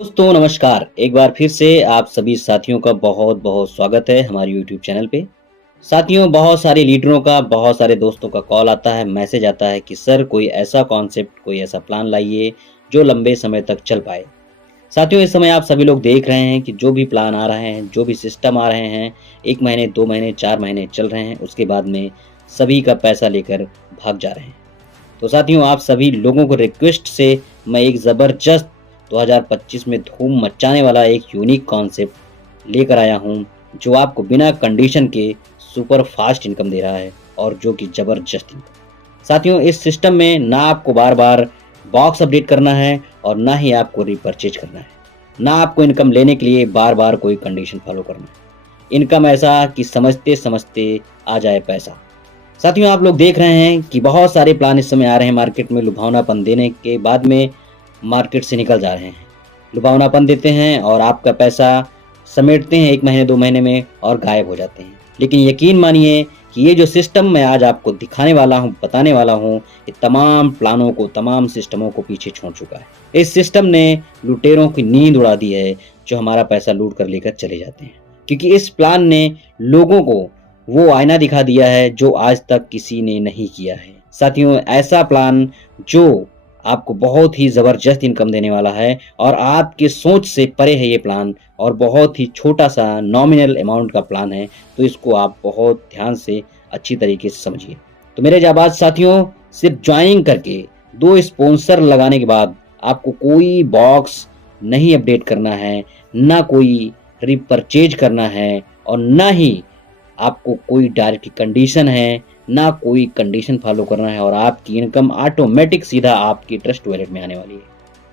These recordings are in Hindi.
दोस्तों नमस्कार। एक बार फिर से आप सभी साथियों का बहुत बहुत स्वागत है हमारे यूट्यूब चैनल पे। साथियों, बहुत सारे लीडरों का, बहुत सारे दोस्तों का कॉल आता है, मैसेज आता है कि सर कोई ऐसा कॉन्सेप्ट, कोई ऐसा प्लान लाइए जो लंबे समय तक चल पाए। साथियों, इस समय आप सभी लोग देख रहे हैं कि जो भी प्लान आ रहे हैं, जो भी सिस्टम आ रहे हैं, 1 महीने, 2 महीने, 4 महीने चल रहे हैं, उसके बाद में सभी का पैसा लेकर भाग जा रहे हैं। तो साथियों, आप सभी लोगों को रिक्वेस्ट से मैं एक ज़बरदस्त 2025 में धूम मचाने वाला एक यूनिक कॉन्सेप्ट लेकर आया हूँ, जो आपको बिना कंडीशन के सुपर फास्ट इनकम दे रहा है और जो कि ज़बरदस्त इनकम। साथियों, इस सिस्टम में ना आपको बार-बार बॉक्स अपडेट करना है और ना ही आपको रीपरचेज करना है। ना आपको इनकम लेने के लिए बार-बार कोई कंडीशन फॉलो करना है। इनकम ऐसा कि समझते-समझते आ जाए पैसा। साथियों, आप लोग देख रहे हैं कि बहुत सारे प्लान इस समय आ रहे हैं मार्केट में, लुभावनापन देने के बाद में मार्केट से निकल जा रहे हैं। लुभावनापन देते हैं और आपका पैसा समेटते हैं 1 महीने 2 महीने में और गायब हो जाते हैं। लेकिन यकीन मानिए कि ये जो सिस्टम मैं आज आपको दिखाने वाला हूँ, बताने वाला हूँ, ये तमाम प्लानों को, तमाम सिस्टमों को पीछे छोड़ चुका है। इस सिस्टम ने लुटेरों की नींद उड़ा दी है, जो हमारा पैसा लूट कर लेकर चले जाते हैं। क्योंकि इस प्लान ने लोगों को वो आईना दिखा दिया है जो आज तक किसी ने नहीं किया है। साथियों, ऐसा प्लान जो आपको बहुत ही ज़बरदस्त इनकम देने वाला है और आपकी सोच से परे है ये प्लान और बहुत ही छोटा-सा नॉमिनल अमाउंट का प्लान है, तो इसको आप बहुत ध्यान से अच्छी तरीके से समझिए। तो मेरे जाबाज़ साथियों, सिर्फ जॉइनिंग करके 2 स्पॉन्सर लगाने के बाद आपको कोई बॉक्स नहीं अपडेट करना है, ना कोई रीपरचेज करना है और ना ही आपको कोई डायरेक्ट कंडीशन है, ना कोई कंडीशन फॉलो करना है और आपकी इनकम ऑटोमेटिक सीधा आपकी ट्रस्ट वॉलेट में आने वाली है।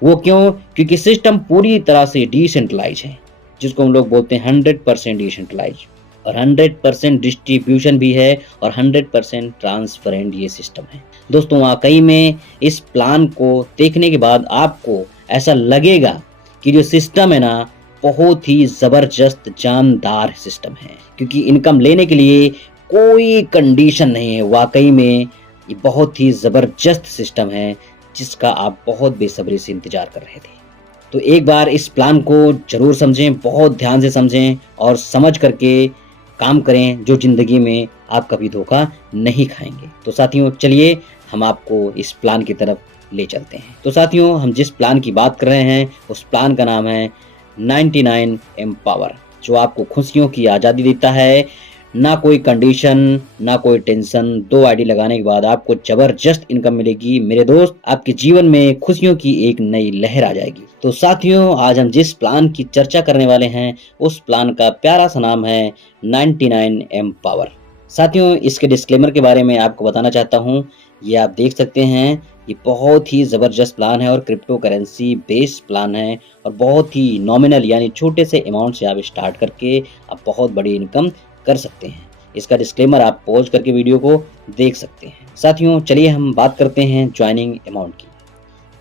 वो क्यों? क्योंकि सिस्टम पूरी तरह से डिसेंट्रलाइज है, जिसको हम लोग बोलते हैं 100% डिसेंट्रलाइज और 100% डिस्ट्रीब्यूशन भी है और 100% ट्रांसपेरेंट ये सिस्टम है। दोस्तों, वाक़ई में इस प्लान को देखने के बाद आपको ऐसा लगेगा कि जो सिस्टम है ना, बहुत ही ज़बरदस्त जानदार सिस्टम है, क्योंकि इनकम लेने के लिए कोई कंडीशन नहीं है। वाक़ई में ये बहुत ही ज़बरदस्त सिस्टम है, जिसका आप बहुत बेसब्री से इंतज़ार कर रहे थे। तो एक बार इस प्लान को ज़रूर समझें, बहुत ध्यान से समझें और समझ करके काम करें, जो ज़िंदगी में आप कभी धोखा नहीं खाएँगे। तो साथियों, चलिए हम आपको इस प्लान की तरफ ले चलते हैं। तो साथियों, हम जिस प्लान की बात कर रहे हैं, उस प्लान का नाम है 99 एम्पावर, जो आपको खुशियों की आज़ादी देता है। ना कोई कंडीशन, ना कोई टेंशन। 2 आईडी लगाने के बाद आपको ज़बरदस्त इनकम मिलेगी। मेरे दोस्त, आपके जीवन में खुशियों की एक नई लहर आ जाएगी। तो साथियों, आज हम जिस प्लान की चर्चा करने वाले हैं, उस प्लान का प्यारा सा नाम है 99 एम्पावर। साथियों, इसके डिस्क्लेमर के बारे में आपको बताना चाहता हूँ। ये आप देख सकते हैं, ये बहुत ही ज़बरदस्त प्लान है और क्रिप्टो करेंसी बेस्ड प्लान है और बहुत ही नॉमिनल यानी छोटे से अमाउंट से आप स्टार्ट करके आप बहुत बड़ी इनकम कर सकते हैं। इसका डिस्क्लेमर आप पॉज़ करके वीडियो को देख सकते हैं। साथियों, चलिए हम बात करते हैं जॉइनिंग अमाउंट की।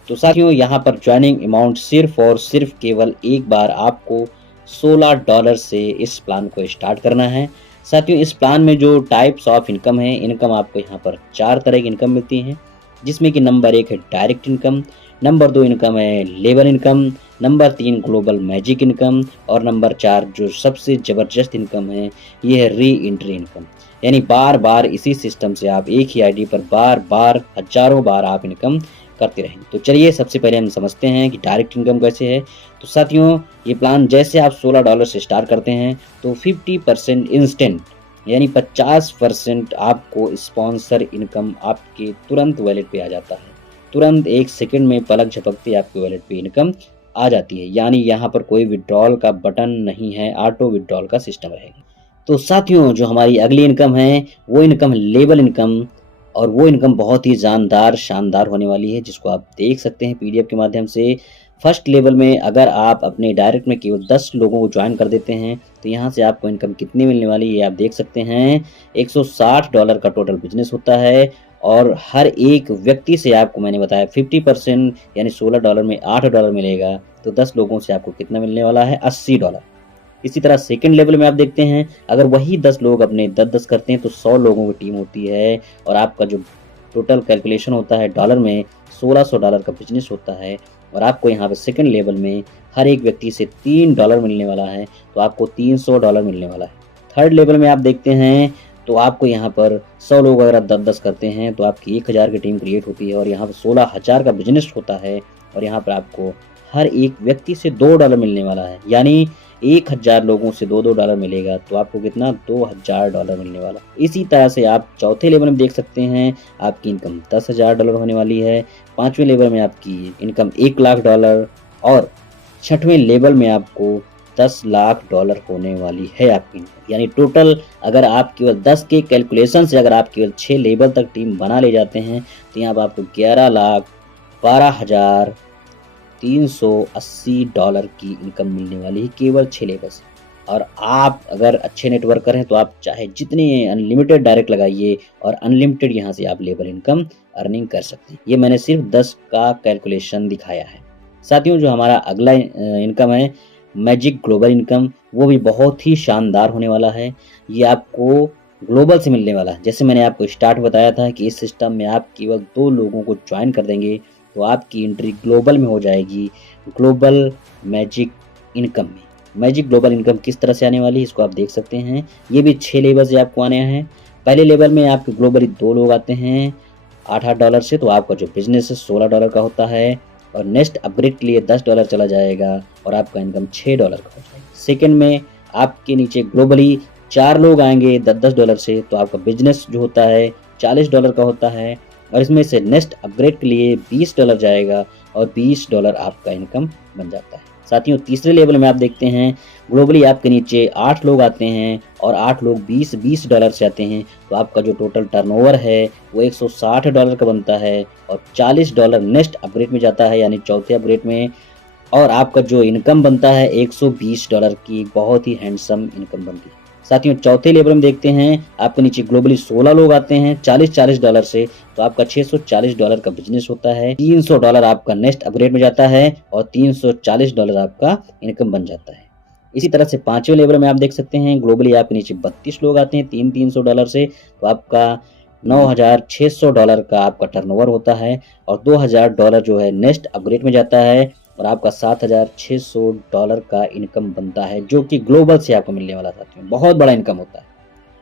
तो साथियों, यहाँ पर जॉइनिंग अमाउंट सिर्फ़ और सिर्फ़ केवल एक बार आपको $16 से इस प्लान को स्टार्ट करना है। साथियों, इस प्लान में जो टाइप्स ऑफ इनकम है, इनकम आपको यहाँ पर 4 तरह की इनकम मिलती हैं, जिसमें कि नंबर 1 है डायरेक्ट इनकम, नंबर 2 इनकम है labour income, number 3 global magic income और नंबर 4 जो सबसे ज़बरदस्त इनकम है, ये है री एंट्री इनकम। यानी बार-बार इसी सिस्टम से आप एक ही आईडी पर बार-बार हज़ारों बार आप इनकम करते रहेंगे। तो चलिए सबसे पहले हम समझते हैं कि डायरेक्ट इनकम कैसे है। तो साथियों, ये प्लान जैसे आप $16 से स्टार्ट करते हैं तो 50% इंस्टेंट यानी 50% आपको स्पॉन्सर इनकम आपके तुरंत वॉलेट पे आ जाता है। तुरंत 1 सेकंड में पलक झपकते आपके वॉलेट पे इनकम आ जाती है। यानी यहाँ पर कोई विथड्रॉल का बटन नहीं है, ऑटो विथड्रॉल का सिस्टम रहेगा। तो साथियों, जो हमारी अगली इनकम है, वो इनकम लेवल इनकम और वो इनकम बहुत ही जानदार, शानदार होने वाली है, जिसको आप देख सकते हैं पीडीएफ के माध्यम से। फर्स्ट लेवल में अगर आप अपने डायरेक्ट में केवल 10 लोगों को जॉइन कर देते हैं, तो यहाँ से आपको इनकम कितनी मिलने वाली है, ये आप देख सकते हैं। $160 का टोटल बिज़नेस होता है और हर एक व्यक्ति से आपको मैंने बताया 50% यानी $16 में $8 मिलेगा, तो 10 लोगों से आपको कितना मिलने वाला है, $80। इसी तरह सेकंड लेवल में आप देखते हैं, अगर वही 10 लोग अपने 10-10 करते हैं तो 100 लोगों की टीम होती है और आपका जो टोटल कैलकुलेशन होता है डॉलर में, $1600 का बिज़नेस होता है और आपको यहाँ पर सेकंड लेवल में हर एक व्यक्ति से $3 मिलने वाला है, तो आपको $300 मिलने वाला है। थर्ड लेवल में आप देखते हैं तो आपको यहाँ पर 100 लोग अगर आप 10-10 करते हैं तो आपकी 1000 की टीम क्रिएट होती है और यहाँ पर 16,000 का बिजनेस होता है और यहाँ पर आपको हर एक व्यक्ति से $2 मिलने वाला है, यानी 1000 लोगों से $2-2 मिलेगा तो आपको कितना $2000 मिलने वाला। इसी तरह से आप चौथे लेवल में देख सकते हैं आपकी इनकम $10,000 होने वाली है, पांचवें लेवल में आपकी इनकम $1,00,000 और छठवें लेवल में आपको $10,00,000 होने वाली है आपकी इनकम। यानी टोटल अगर आप केवल 10 के कैलकुलेशन से अगर आप केवल 6 लेवल तक टीम बना ले जाते हैं तो यहाँ पर आपको $11,12,380 की इनकम मिलने वाली है केवल 6 लेवल से। और आप अगर अच्छे नेटवर्कर हैं तो आप चाहे जितने अनलिमिटेड डायरेक्ट लगाइए और अनलिमिटेड यहाँ से आप लेवल इनकम अर्निंग कर सकते हैं। ये मैंने सिर्फ 10 का कैलकुलेशन दिखाया है। साथियों, जो हमारा अगला इनकम है मैजिक ग्लोबल इनकम, वो भी बहुत ही शानदार होने वाला है। ये आपको ग्लोबल से मिलने वाला है। जैसे मैंने आपको स्टार्ट बताया था कि इस सिस्टम में आप केवल 2 लोगों को ज्वाइन कर देंगे तो आपकी एंट्री ग्लोबल में हो जाएगी, ग्लोबल मैजिक इनकम में। मैजिक ग्लोबल इनकम किस तरह से आने वाली है इसको आप देख सकते हैं। ये भी 6 लेवल से आपको आने हैं। पहले लेवल में आपके ग्लोबली 2 लोग आते हैं $8-8 से, तो आपका जो बिजनेस है $16 का होता है और नेक्स्ट अपग्रेड के लिए $10 चला जाएगा और आपका इनकम $6 का हो जाएगा। सेकंड में आपके नीचे ग्लोबली 4 लोग आएंगे $10-10 से, तो आपका बिजनेस जो होता है $40 का होता है और इसमें से नेक्स्ट अपग्रेड के लिए $20 जाएगा और $20 आपका इनकम बन जाता है। साथियों, तीसरे लेवल में आप देखते हैं ग्लोबली आपके नीचे 8 लोग आते हैं और 8 लोग $20 से आते हैं, तो आपका जो टोटल टर्नओवर है वो $160 का बनता है और $40 नेक्स्ट अपग्रेड में जाता है, यानी चौथे अपग्रेड में, और आपका जो इनकम बनता है $120 की बहुत ही हैंडसम इनकम बनती है। साथियों, चौथे लेवल में देखते हैं आपके नीचे ग्लोबली 16 लोग आते हैं $40 से, तो आपका $640 का बिजनेस होता है, $300 आपका नेक्स्ट अपग्रेड में जाता है और $340 आपका इनकम बन जाता है। इसी तरह से पांचवें लेवल में आप देख सकते हैं ग्लोबली आपके नीचे 32 लोग आते हैं $300 से, तो आपका $9,600 का आपका टर्नओवर होता है और $2,000 जो है नेक्स्ट अपग्रेड में जाता है और आपका $7,600 का इनकम बनता है, जो कि ग्लोबल से आपको मिलने वाला साथियों बहुत बड़ा इनकम होता है।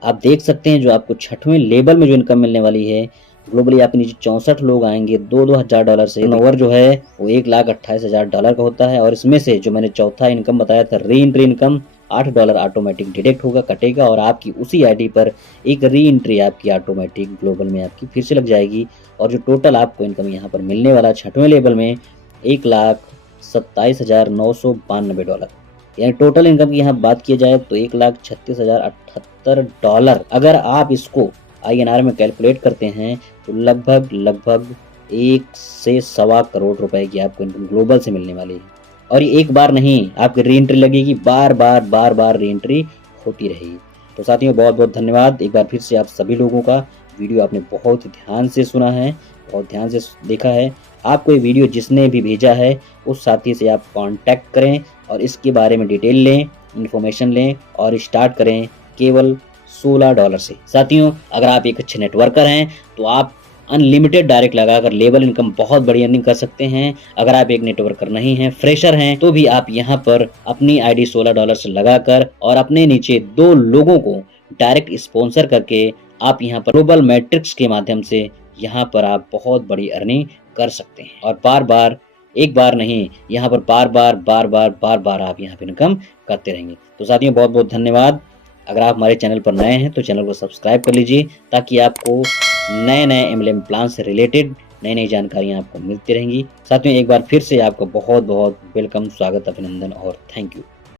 आप देख सकते हैं जो आपको छठवें लेवल में जो इनकम मिलने वाली है ग्लोबली आपके नीचे 64 लोग आएंगे $2,000 से, टर्नओवर जो है वो $1,28,000 का होता है और इसमें से जो मैंने चौथा इनकम बताया था re entry income $8 automatic deduct होगा, कटेगा और आपकी उसी आईडी पर एक री एंट्री आपकी ऑटोमेटिक ग्लोबल में आपकी फिर से लग जाएगी और जो टोटल आपको इनकम यहाँ पर मिलने वाला छठवें लेवल में $1,27,992, यानी टोटल इनकम की यहाँ बात की जाए तो $1,36,078। अगर आप इसको INR में कैलकुलेट करते हैं तो लगभग 1 से सवा करोड़ रुपए की आपको इनकम ग्लोबल से मिलने वाली है। और ये एक बार नहीं, आपकी री एंट्री लगेगी, बार बार री एंट्री होती रहेगी। तो साथियों, बहुत बहुत धन्यवाद एक बार फिर से आप सभी लोगों का। वीडियो आपने बहुत ध्यान से सुना है, बहुत ध्यान से देखा है। आपको ये वीडियो जिसने भी भेजा है उस साथी से आप कांटेक्ट करें और इसके बारे में डिटेल लें, इन्फॉर्मेशन लें और स्टार्ट करें केवल $16 से। साथियों, अगर आप एक अच्छे नेटवर्कर हैं तो आप अनलिमिटेड डायरेक्ट लगाकर लेवल इनकम बहुत बड़ी अर्निंग कर सकते हैं। अगर आप एक नेटवर्कर नहीं हैं, फ्रेशर हैं, तो भी आप यहाँ पर अपनी आईडी $16 से लगाकर और अपने नीचे 2 लोगों को डायरेक्ट स्पॉन्सर करके आप यहाँ पर ग्लोबल मैट्रिक्स के माध्यम से यहाँ पर आप बहुत बड़ी अर्निंग कर सकते हैं और बार एक बार नहीं, यहाँ पर बार बार आप यहाँ पर इनकम करते रहेंगे। तो साथियों, बहुत बहुत धन्यवाद। अगर आप हमारे चैनल पर नए हैं तो चैनल को सब्सक्राइब कर लीजिए ताकि आपको नए MLM प्लान से रिलेटेड नई जानकारियाँ आपको मिलती रहेंगी। साथियों, एक बार फिर से आपको बहुत बहुत वेलकम, स्वागत, अभिनंदन और थैंक यू।